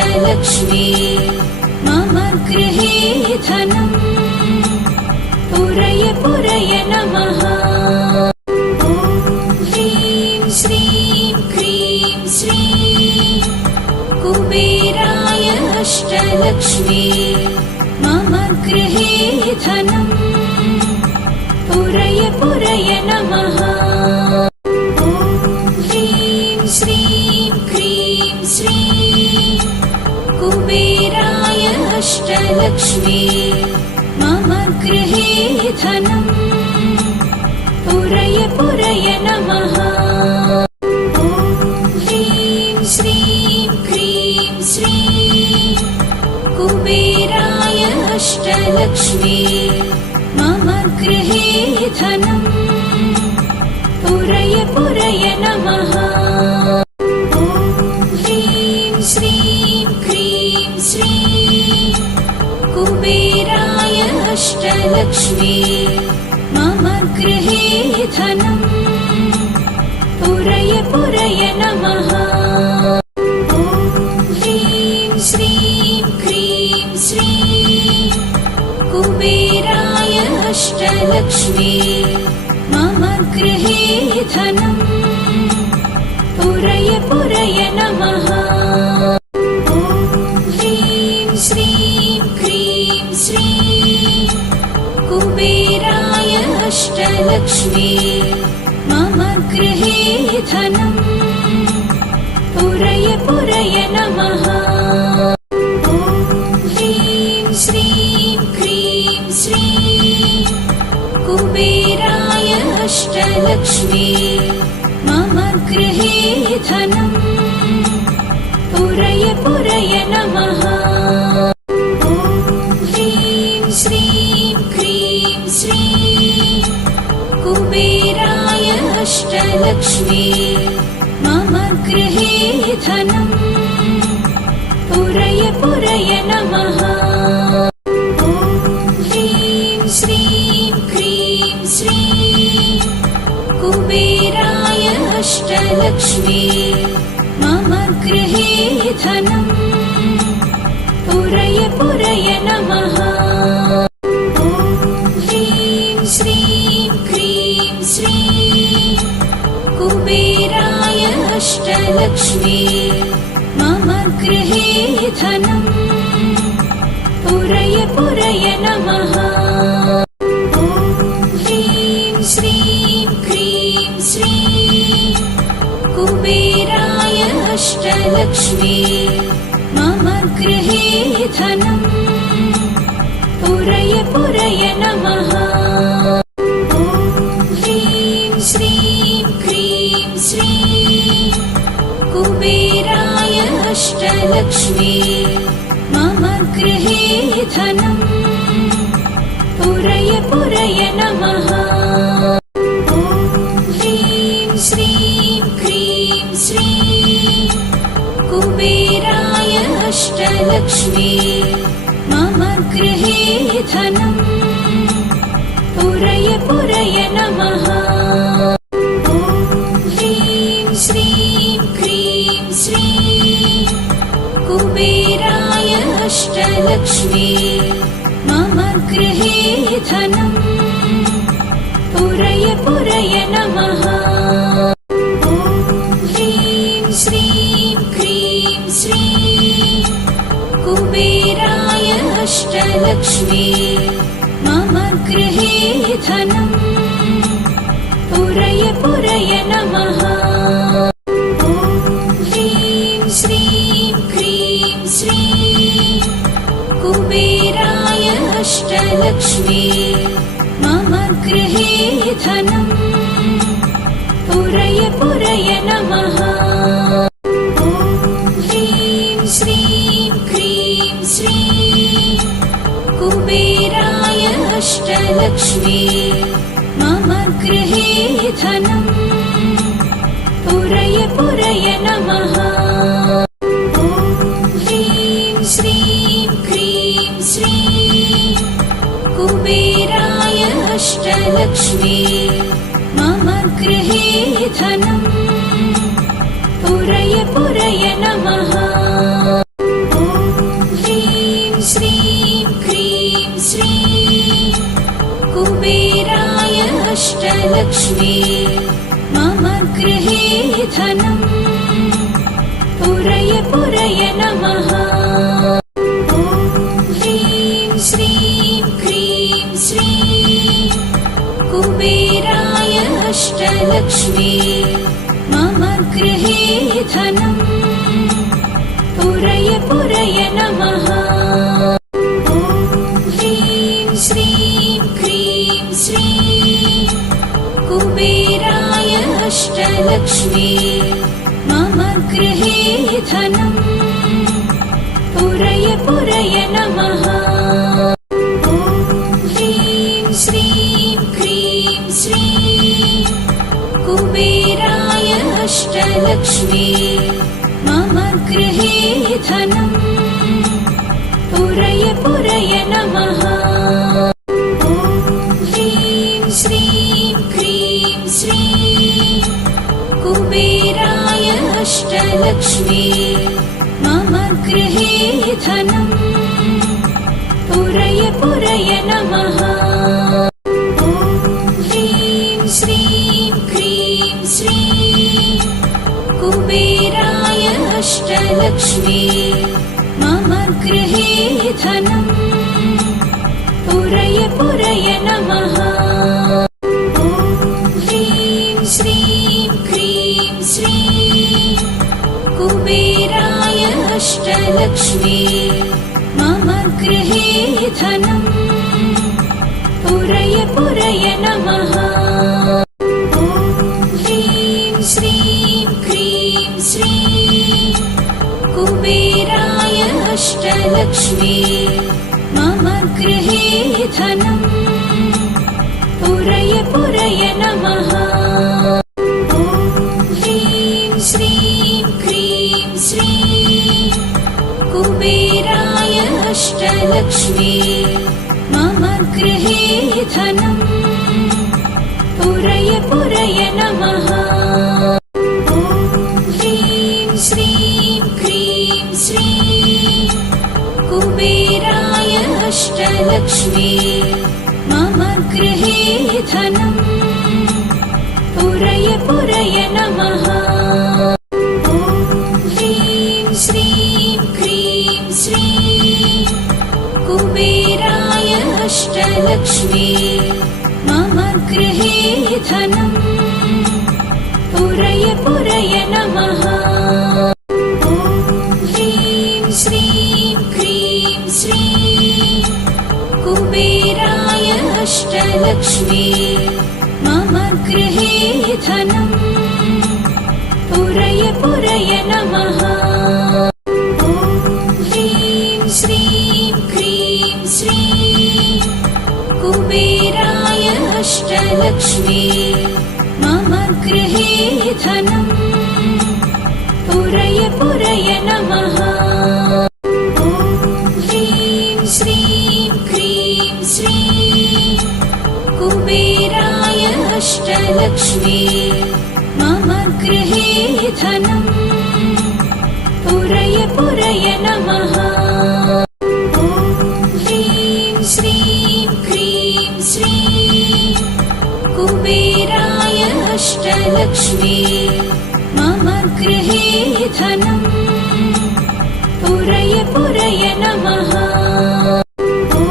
अष्टलक्ष्मी मम गृहे धनम् पुरय पुरय नमः। ॐ ह्रीं श्रीं क्रीं श्रीं कुबेराय अष्टलक्ष्मी मम गृहे धनम् पुरय पुरय नमः। ॐ ह्रीं श्रीं क्रीं श्रीं कुबेराय अष्टलक्ष्मी मम गृहे धनम् पुरय पुरय नमः। ॐ ह्रीं श्रीं क्रीं श्रीं कुबेराय अष्टलक्ष्मी मम गृहे धनम् पुरय पुरय नमः। ॐ ह्रीं श्रीं क्रीं श्रीं कुबेराय अष्टलक्ष्मी मम गृहे धनम् पुरय पुरय नमः। ॐ ह्रीं श्रीं क्रीं श्रीं कुबेराय अष्टलक्ष्मी मम गृहे धनम् पुरय पुरय नमः। ॐ ह्रीं श्रीं क्रीं श्रीं कुबेराय अष्टलक्ष्मी मम गृहे धनम् पुरय पुरय नमः। ॐ ह्रीं श्रीं क्रीं श्रीं कुबेराय अष्टलक्ष्मी मम गृहे धनम् पुरय पुरय नमः। ॐ ह्रीं श्रीं क्रीं श्रीं कुबेराय अष्टलक्ष्मी मम गृहे धनम् पुरय पुरय नमः। ॐ ह्रीं श्रीं क्रीं श्रीं कुबेराय अष्टलक्ष्मी मम गृहे धनम् पुरय पुरय नमः। ॐ ह्रीं श्रीं क्रीं श्रीं कुबेराय अष्टलक्ष्मी मम गृहे धनम् पुरय पुरय नमः। ॐ ह्रीं श्रीं क्रीं श्रीं कुबेराय अष्टलक्ष्मी मम गृहे धनम् पुरय पुरय नमः। ॐ ह्रीं श्रीं क्रीं श्रीं कुबेराय अष्टलक्ष्मी मम गृहे धनम् पुरय पुरय नमः। ॐ ह्रीं श्रीं क्रीं श्रीं कुबेराय अष्टलक्ष्मी मम गृहे धनम् पुरय पुरय नमः। ॐ ह्रीं श्रीं क्रीं श्रीं कुबेराय अष्टलक्ष्मी मम गृहे धनम् पुरय पुरय नमः। ॐ ह्रीं श्रीं क्रीं श्रीं कुबेराय अष्टलक्ष्मी मम गृहे धनम् पुरय पुरय नमः। ॐ ह्रीं श्रीं क्रीं श्रीं कुबेराय अष्टलक्ष्मी मम गृहे धनम् पुरय पुरय नमः। ॐ ह्रीं श्रीं क्रीं श्रीं कुबेराय अष्टलक्ष्मी मम गृहे धनम् पुरय पुरय नमः। ॐ ह्रीं श्रीं क्रीं श्रीं कुबेराय अष्टलक्ष्मी मम गृहे धनम् पुरय पुरय नमः। ॐ अष्टलक्ष्मी मम गृहे धनम् पुरय पुरय नमः। ॐ ह्रीं श्रीं क्रीं श्रीं कुबेराय अष्टलक्ष्मी मम गृहे धनम् पुरय पुरय नमः। ॐ ह्रीं श्रीं क्रीं श्रीं कुबेराय अष्टलक्ष्मी मम गृहे धनम् पुरय पुरय नमः। ॐ ह्रीं श्रीं क्रीं श्रीं कुबेराय अष्टलक्ष्मी मम गृहे धनम् पुरय पुरय नमः। ॐ ह्रीं श्रीं क्रीं श्रीं कुबेराय अष्टलक्ष्मी मम गृहे धनम् पुरय पुरय नमः। ॐ ह्रीं श्रीं क्रीं श्रीं कुबेराय अष्टलक्ष्मी मम गृहे धनम् पुरय पुरय नमः। ॐ ह्रीं श्रीं क्रीं श्रीं कुबेराय अष्टलक्ष्मी मम गृहे धनम् पुरय पुरय नमः। ॐ ह्रीं श्रीं क्रीं श्रीं कुबेराय अष्टलक्ष्मी मम गृहे धनम् पुरय पुरय नमः। ॐ ह्रीं श्रीं क्रीं श्रीं कुबेराय अष्टलक्ष्मी मम गृहे धनम् पुरय पुरय नमः। ॐ ह्रीं श्रीं क्रीं श्रीं कुबेराय अष्टलक्ष्मी मम गृहे धनम् पुरय पुरय नमः। ॐ ह्रीं श्रीं क्रीं श्रीं कुबेराय अष्टलक्ष्मी मम गृहे धनम् पुरय पुरय नमः। ॐ ह्रीं श्रीं क्रीं श्रीं कुबेराय अष्टलक्ष्मी मम गृहे धनम् पुरय पुरय नमः। ॐ ह्रीं श्रीं क्रीं श्रीं कुबेराय अष्टलक्ष्मी मम गृहे धनम् पुरय पुरय नमः। ॐ ह्रीं श्रीं क्रीं श्रीं कुबेराय अष्टलक्ष्मी मम गृहे धनम् पुरय पुरय नमः। ॐ ह्रीं श्रीं क्रीं श्रीं कुबेराय अष्टलक्ष्मी मम गृहे धनम् पुरय पुरय नमः। ॐ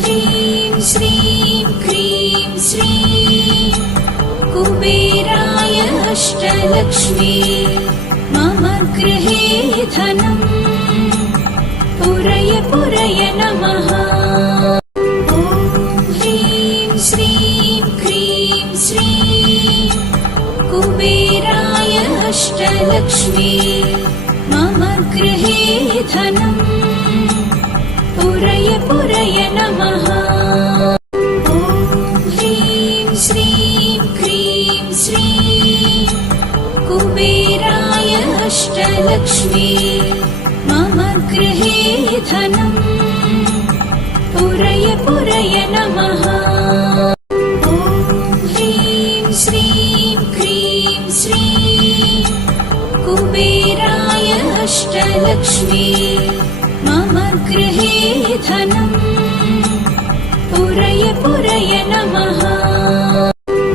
ह्रीं श्रीं क्रीं श्रीं कुबेराय अष्टलक्ष्मी मम गृहे धनम् पुरय पुरय नमः। ॐ ह्रीं श्रीं क्रीं श्रीं कुबेराय अष्टलक्ष्मी मम गृहे धनम् पुरय पुरय नमः। ॐ ह्रीं श्रीं क्रीं श्रीं कुबेराय अष्टलक्ष्मी मम गृहे धनम् पुरय पुरय नमः। ॐ ह्रीं श्रीं क्रीं श्रीं कुबेराय अष्टलक्ष्मी मम गृहे धनम् पुरय पुरय नमः। ॐ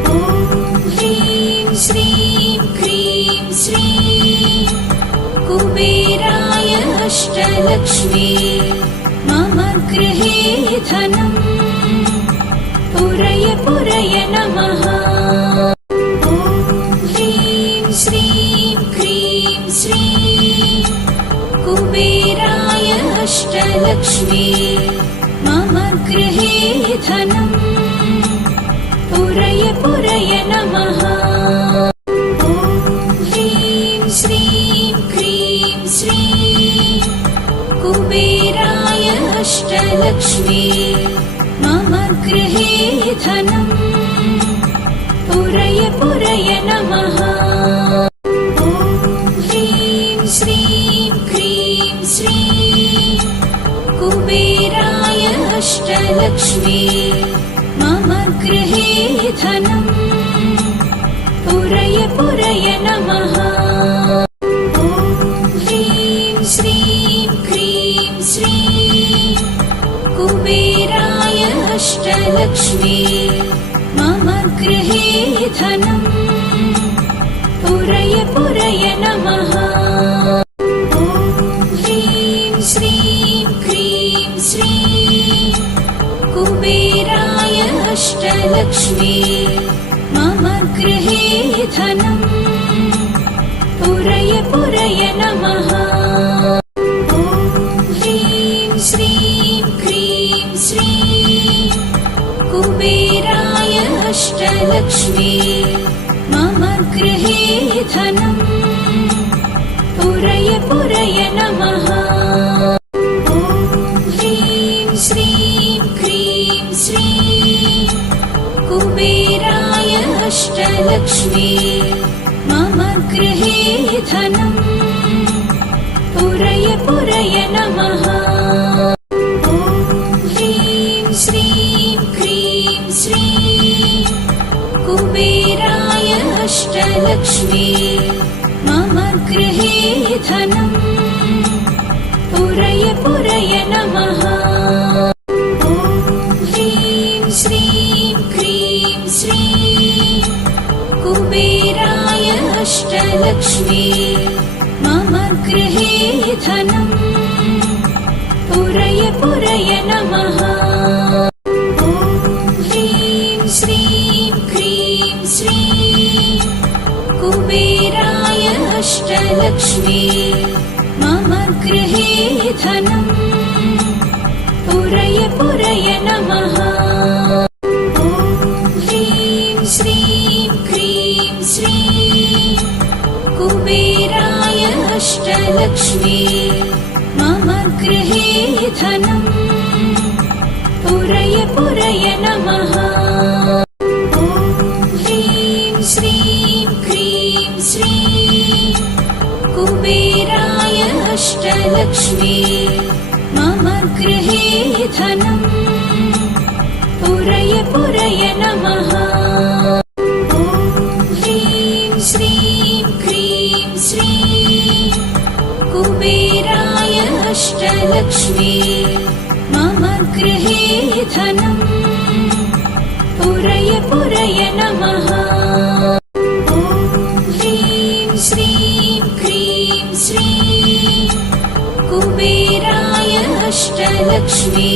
लक्ष्मी मम गृहे धनम् पुरय पुरय नमः। ॐ ह्रीं श्रीं क्रीं श्रीं कुबेराय अष्टलक्ष्मी मम गृहे धनम् पुरय पुरय नमः। ॐ ह्रीं श्रीं क्रीं श्रीं कुबेराय अष्टलक्ष्मी मम गृहे धनम् पुरय पुरय नमः। ॐ ह्रीं श्रीं क्रीं श्रीं कुबेराय अष्टलक्ष्मी मम गृहे धनम् पुरय पुरय नमः। ॐ ह्रीं श्रीं क्रीं श्रीं कुबेराय अष्टलक्ष्मी मम गृहे धनम् पुरय पुरय नमः। ॐ ह्रीं श्रीं क्रीं श्रीं कुबेराय अष्टलक्ष्मी मम गृहे धनम् पुरय पुरय नमः। ॐ ह्रीं श्रीं क्रीं श्रीं कुबेराय अष्टलक्ष्मी मम गृहे धनम् पुरय पुरय नमः। ॐ ह्रीं श्रीं क्रीं श्रीं कुबेराय अष्टलक्ष्मी मम गृहे धनम् पुरय पुरय नमः। ॐ ह्रीं श्रीं क्रीं श्रीं कुबेराय अष्टलक्ष्मी मम गृहे धनम् पुरय पुरय नमः। ॐ ह्रीं श्रीं क्रीं श्रीं कुबेराय अष्टलक्ष्मी मम गृहे धनम् पुरय पुरय नमः। ॐ ह्रीं श्रीं क्रीं श्रीं कुबेराय अष्टलक्ष्मी मम गृहे धनम् पुरय पुरय नमः। ॐ ह्रीं श्रीं क्रीं श्रीं कुबेराय अष्टलक्ष्मी मम गृहे धनम् पुरय पुरय नमः। ॐ ह्रीं श्रीं क्रीं श्रीं कुबेराय अष्टलक्ष्मी मम गृहे धनम् पुरय पुरय नमः। ॐ ह्रीं श्रीं क्रीं श्रीं कुबेराय अष्टलक्ष्मी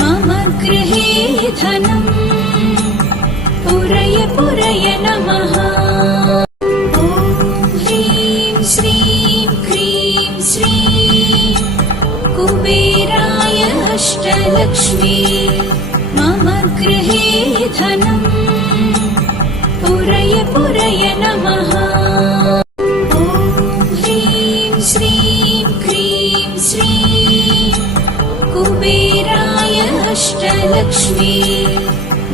मम गृहे धनम् पुरय पुरय नमः। ॐ ह्रीं श्रीं क्रीं श्रीं कुबेराय अष्टलक्ष्मी मम गृहे धनम् पुरय पुरय नमः। ॐ ह्रीं श्रीं क्रीं श्रीं कुबेराय अष्टलक्ष्मी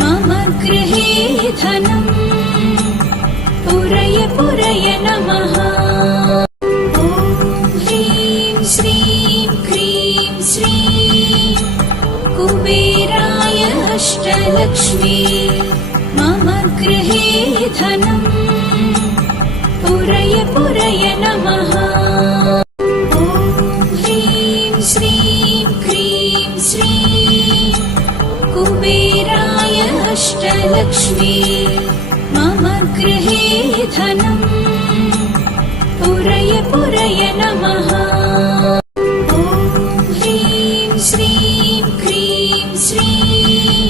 मम गृहे धनम् पुरय पुरय नमः। ॐ ह्रीं श्रीं क्रीं श्रीं कुबेराय अष्टलक्ष्मी मम गृहे धनम् पुरय पुरय नमः। ॐ ह्रीं श्रीं क्रीं श्रीं कुबेराय अष्टलक्ष्मी मम गृहे धनम् पुरय पुरय नमः। ॐ ह्रीं श्रीं क्रीं श्रीं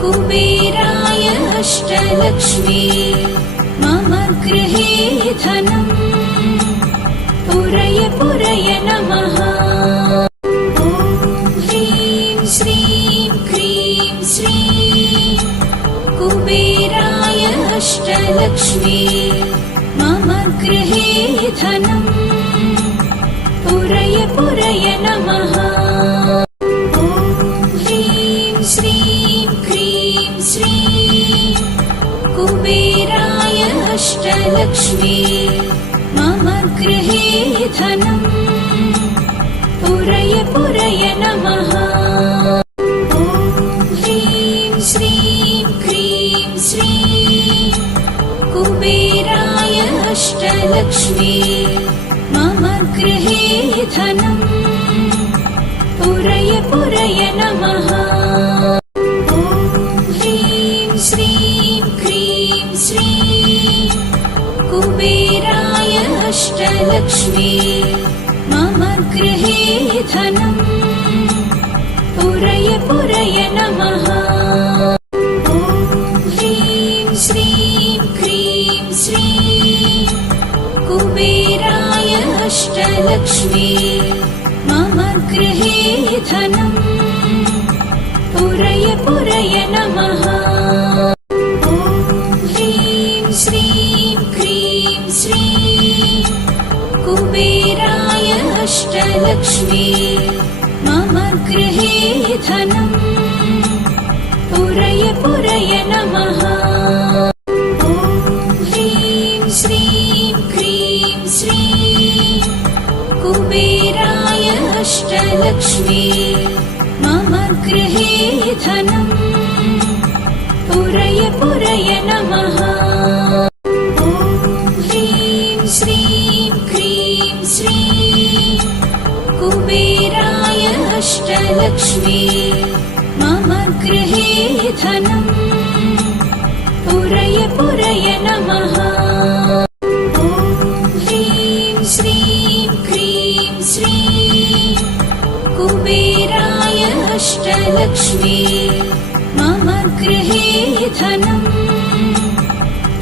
कुबेराय अष्टलक्ष्मी मम गृहे धनम् पुरय पुरय नमः। ॐ अष्टलक्ष्मी मम गृहे धनम् पुरय पुरय नमः। ॐ ह्रीं श्रीं क्रीं श्रीं कुबेराय अष्टलक्ष्मी मम गृहे धनम् पुरय पुरय नमः। ॐ ह्रीं श्रीं क्रीं श्रीं कुबेराय अष्टलक्ष्मी मम गृहे धनम् पुरय पुरय नमः। ॐ ह्रीं श्रीं क्रीं श्रीं कुबेराय अष्टलक्ष्मी मम गृहे धनम् पुरय पुरय नमः। ॐ ह्रीं श्रीं क्रीं श्रीं कुबेराय अष्टलक्ष्मी मम गृहे धनम् पुरय पुरय नमः। ॐ ह्रीं श्रीं क्रीं श्रीं कुबेराय अष्टलक्ष्मी मम गृहे धनम् पुरय पुरय नमः। ॐ ह्रीं श्रीं क्रीं श्रीं कुबेराय अष्टलक्ष्मी मम गृहे धनम् पुरय पुरय नमः। ॐ ह्रीं श्रीं क्रीं श्रीं कुबेराय अष्टलक्ष्मी मम गृहे धनम् पुरय पुरय नमः। ॐ ह्रीं श्रीं क्रीं श्रीं कुबेराय अष्टलक्ष्मी मम गृहे धनम्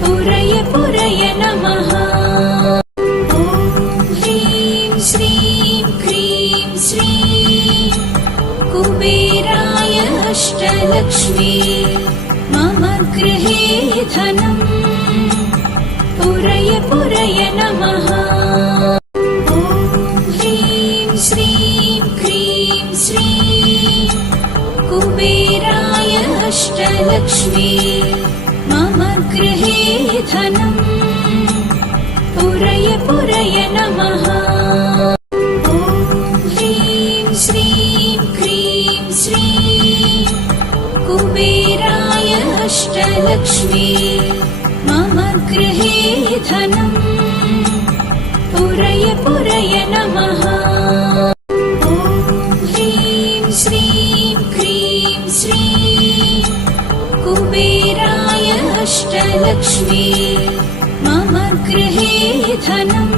पुरय पुरय नमः। ॐ ह्रीं श्रीं क्रीं श्रीं कुबेराय अष्टलक्ष्मी मम गृहे धनम् पुरय पुरय नमः। ॐ ह्रीं श्रीं क्रीं श्रीं कुबेराय अष्टलक्ष्मी मम गृहे धनम् पुरय पुरय नमः। ॐ ह्रीं श्रीं क्रीं श्रीं कुबेराय अष्टलक्ष्मी मम गृहे धनम् पुरय पुरय नमः। ॐ ह्रीं श्रीं क्रीं श्रीं कुबेराय अष्टलक्ष्मी मम गृहे धनम्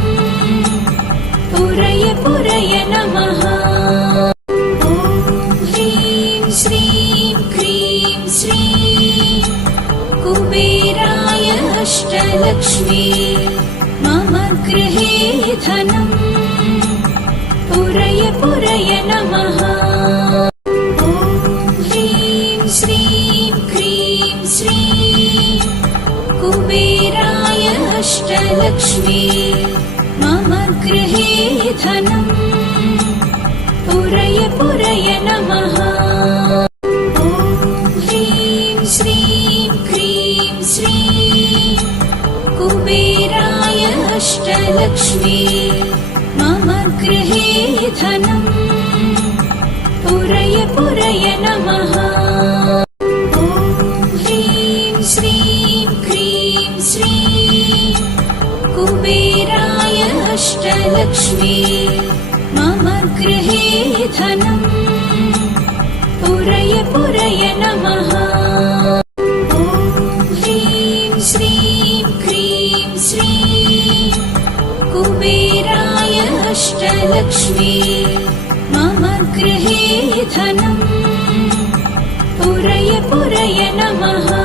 पुरय पुरय नमः। ॐ ह्रीं श्रीं क्रीं श्रीं कुबेराय अष्टलक्ष्मी मम गृहे धनम् पुरय पुरय नमः। ॐ ह्रीं श्रीं क्रीं श्रीं कुबेराय अष्टलक्ष्मी मम गृहे धनम् पुरय पुरय नमः। ॐ ह्रीं श्रीं क्रीं श्रीं कुबेराय अष्टलक्ष्मी मम गृहे धनम् पुरय पुरय नमः। ॐ ह्रीं श्रीं क्रीं श्रीं कुबेराय अष्टलक्ष्मी मम गृहे धनम् पुरय पुरय नमः। ॐ ह्रीं श्रीं क्रीं श्रीं कुबेराय अष्टलक्ष्मी मम गृहे धनम् पुरय पुरय नमः।